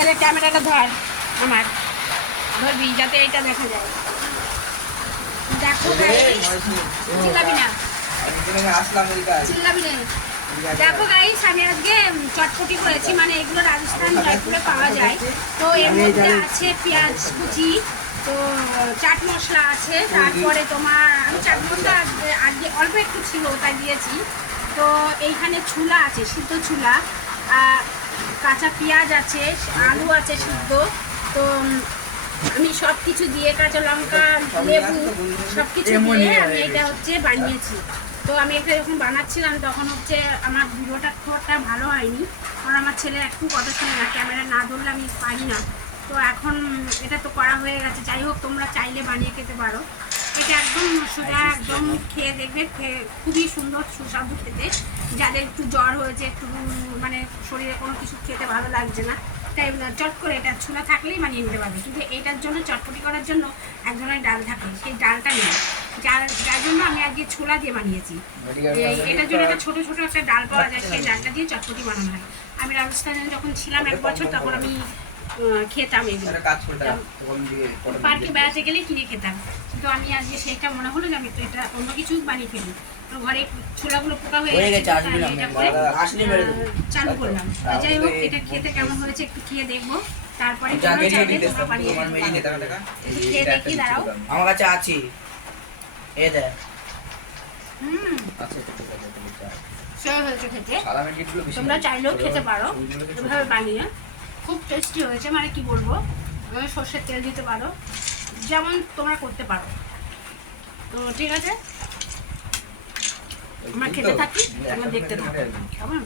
তাহলে ক্যামেরাটা ধর আমার ধরবি যাতে এইটা দেখা যায়। দেখো গাইস, চিল্লাবি না, চিল্লাবি না। দেখো গাইস, আমি আজকে চটপটি করেছি, মানে এগুলো রাজস্থান জয়পুরে পাওয়া যায়। তো এর মধ্যে আছে পেঁয়াজ কুচি, তো চাট মশলা আছে, তারপরে তোমার আমি চাট মশলা আজকে অল্প একটু ছিল ওটা দিয়েছি। তো এইখানে ছুলা আছে, সিদ্ধ ছুলা, কাঁচা পেঁয়াজ আছে, আলু আছে সিদ্ধ। তো আমি সব কিছু দিয়ে কাঁচা লঙ্কা লেবু সব কিছু দিয়ে আমি এটা হচ্ছে বানিয়েছি। তো আমি এটা যখন বানাচ্ছিলাম তখন হচ্ছে আমার ভিডিওটা খুব একটা ভালো হয়নি, কারণ আমার ছেলে একটু কথা শুনে না, ক্যামেরা না ধরলে আমি পারি না। তো এখন এটা তো করা হয়ে গেছে। যাই হোক, তোমরা চাইলে বানিয়ে খেতে পারো। এটা একদম সোজা, একদম খেয়ে দেখবে, খুবই সুন্দর সুস্বাদু খেতে। যাদের একটু জ্বর হয়েছে, একটু মানে শরীরে কোনো কিছু খেতে ভালো লাগছে না, তাই চট করে এটা ছোলা থাকলেই বানিয়ে নিতে পারবে। কিন্তু এইটার জন্য চটপটি করার জন্য এক ধরনের ডাল থাকে, সেই ডালটা নেই, যার জন্য আমি আজকে ছোলা দিয়ে বানিয়েছি। এটার জন্য একটা ছোটো ছোটো একটা ডাল পাওয়া যায়, সেই ডালটা দিয়ে চটপটি বানানো হয়। আমি রাজস্থানে যখন ছিলাম 1 বছর, তখন আমি খেতাম এগুলো, পার্কে বেড়াতে গেলে কিনে খেতাম। কিন্তু আমি আজকে সেইটা মনে হলো যে আমি তো এটা অন্য কিছু বানিয়ে ফেলি। ঘরে ছোলাগুলো পোকা হয়ে গেছে, চালু করলাম। যাই হোক, এটা খেতে কেমন হয়েছে একটু খেয়ে দেখবো, তারপরে তোমরা বানিয়ে খেয়ে দেখি। দাঁড়াও, আমার কাছে আছে, এ দেখ। হয়েছে খেতে, তোমরা চাইলেও খেতে পারো এভাবে বানিয়ে। খুব টেস্টি হয়েছে, মানে কি বলবো, সর্ষের তেল দিতে পারো, যেমন তোমরা করতে পারো। তো ঠিক আছে, আমরা খেতে থাকি, তোমরা দেখতে থাকো কেমন।